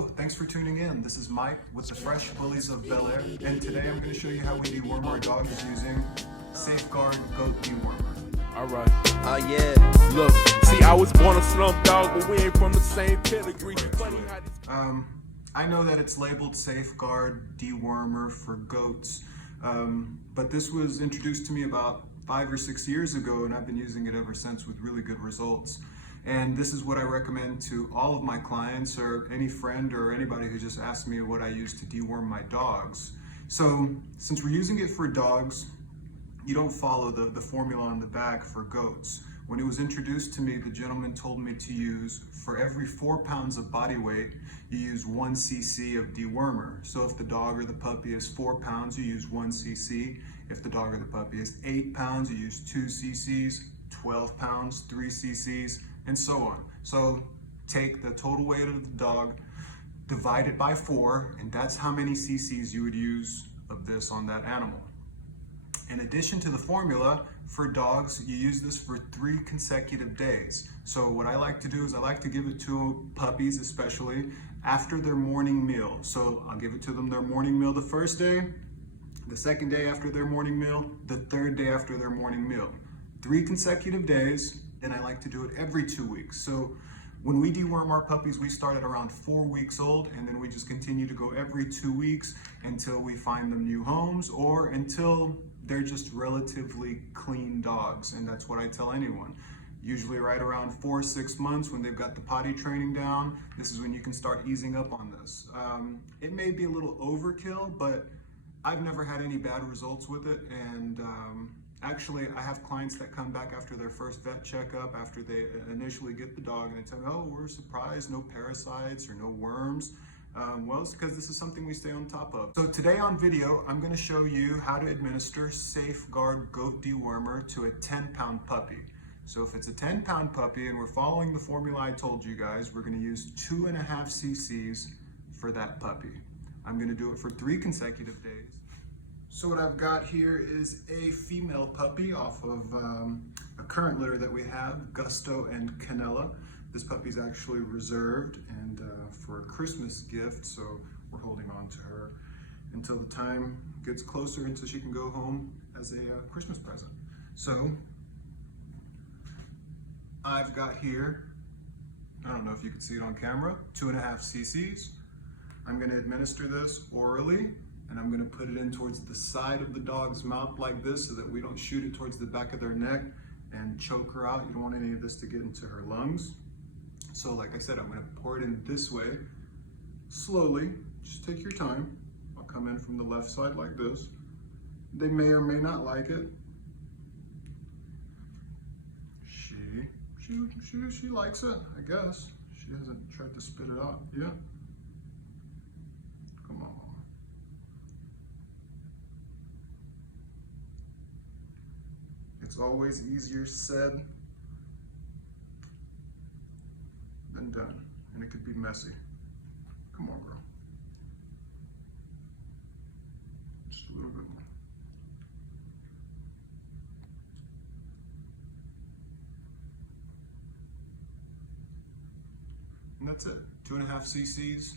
Hello, thanks for tuning in. This is Mike with the Fresh Bullies of Bel Air, and today I'm going to show you how we deworm our dogs using Safeguard Goat Dewormer. Alright. Yeah. Look, see, I was born a slum dog, but we ain't from the same pedigree. Funny how this... I know that it's labeled Safeguard Dewormer for goats, but this was introduced to me about 5 or 6 years ago, and I've been using it ever since with really good results. And this is what I recommend to all of my clients or any friend or anybody who just asks me what I use to deworm my dogs. So since we're using it for dogs, you don't follow the formula on the back for goats. When it was introduced to me, the gentleman told me to use, for every 4 pounds of body weight, you use 1 cc of dewormer. So if the dog or the puppy is 4 pounds, you use 1 cc. If the dog or the puppy is 8 pounds, you use 2 cc's, 12 pounds, 3 cc's, and so on. So take the total weight of the dog, divide it by 4, and that's how many cc's you would use of this on that animal. In addition to the formula, for dogs, you use this for 3 consecutive days. So what I like to do is I like to give it to puppies, especially after their morning meal. So I'll give it to them their morning meal the first day, the second day after their morning meal, the third day after their morning meal. 3 consecutive days, and I like to do it every 2 weeks. So when we deworm our puppies, we start at around 4 weeks old, and then we just continue to go every 2 weeks until we find them new homes or until they're just relatively clean dogs. And that's what I tell anyone. Usually right around 4 or 6 months, when they've got the potty training down, this is when you can start easing up on this. It may be a little overkill, but I've never had any bad results with it. And actually, I have clients that come back after their first vet checkup, after they initially get the dog, and they tell me, oh, we're surprised, no parasites or no worms. Well, it's because this is something we stay on top of. So today on video, I'm going to show you how to administer Safeguard Goat Dewormer to a 10-pound puppy. So if it's a 10-pound puppy and we're following the formula I told you guys, we're going to use 2.5 cc's for that puppy. I'm going to do it for 3 consecutive days. So what I've got here is a female puppy off of a current litter that we have, Gusto and Canella. This puppy's actually reserved and for a Christmas gift, so we're holding on to her until the time gets closer, until she can go home as a Christmas present. So I've got here, I don't know if you can see it on camera, 2.5 cc's. I'm going to administer this orally, and I'm going to put it in towards the side of the dog's mouth like this so that we don't shoot it towards the back of their neck and choke her out. You don't want any of this to get into her lungs. So like I said, I'm going to pour it in this way, slowly. Just take your time. I'll come in from the left side like this. They may or may not like it. She likes it, I guess. She hasn't tried to spit it out yet. Come on. It's always easier said than done, and it could be messy. Come on, girl. Just a little bit more. And that's it. 2.5 cc's,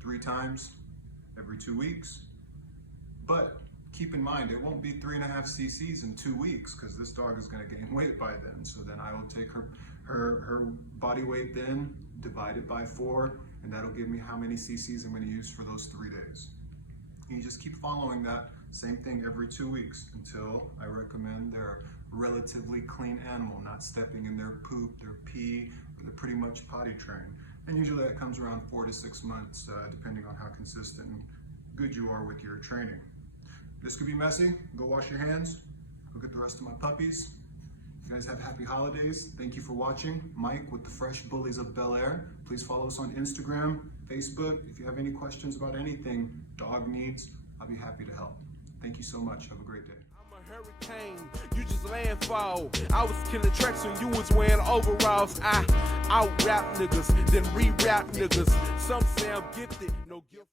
3 times every 2 weeks. But keep in mind, it won't be 3.5 cc's in 2 weeks, because this dog is going to gain weight by then. So then I will take her body weight then, divide it by 4, and that'll give me how many cc's I'm going to use for those 3 days. And you just keep following that same thing every 2 weeks until I recommend they're a relatively clean animal, not stepping in their poop, their pee, or they're pretty much potty trained. And usually that comes around 4 to 6 months, depending on how consistent and good you are with your training. This could be messy. Go wash your hands. Go get the rest of my puppies. You guys have happy holidays. Thank you for watching. Mike with the Fresh Bullies of Bel Air. Please follow us on Instagram, Facebook. If you have any questions about anything dog needs, I'll be happy to help. Thank you so much. Have a great day. I'm a hurricane, you just landfall. I was killing tracks when you was wearing overalls. I out-rap niggas, then re-rap niggas. Some say I'm gifted, no gift.